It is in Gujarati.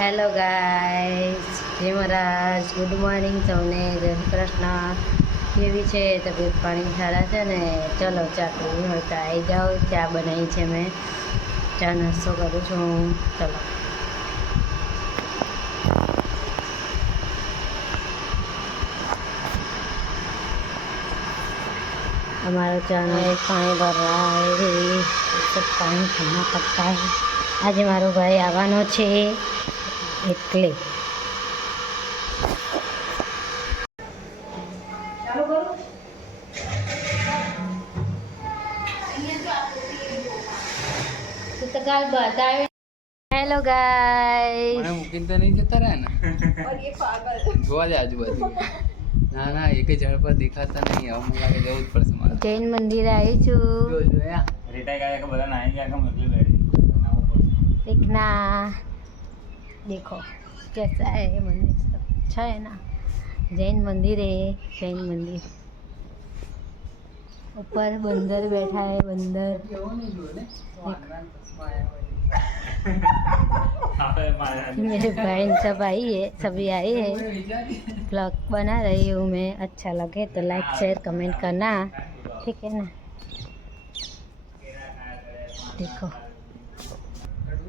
હેલો ગાઈસ, જય મહારાજ, ગુડ મોર્નિંગ સૌને, જય શ્રી કૃષ્ણ. કેવી છે તબિયત પાણી? સારા છે ને? ચલો ચા પીવી હોય તો આવી જાઓ. ચા બનાવી છે મેં, ચા નાસ્તો કરું છું. ચલો हमारा चैनल पानी भर रहा है, सब पानी भरना पड़ता है. आज मारो भाई आवानो छे એટલે તો કાલ બતાવે. હેલો ગાઈસ, મને મૂકીને તો નહીં જતા રહ્યા ને. और ये पागल જોવા દે આજુબાજુ. ના ના એક ઝાડ પર દેખાતા નહીં. હવે મને લાગે જવું જ પડશે મારે. જૈન મંદિર આવી છું. જો જો યા રેટાઈ ગયા કે બધા નાઈ ગયા કે મતલબ બેઠી देखना, देखो कैसा है मंदिर, सब अच्छा है ना. जैन मंदिर है, जैन मंदिर. ऊपर बंदर बैठा है, बंदर. मेरे बहन सब आई है, सभी आई है. ब्लॉग बना रही हूँ मैं. अच्छा लगे तो लाइक शेयर कमेंट करना, ठीक है ना. देखो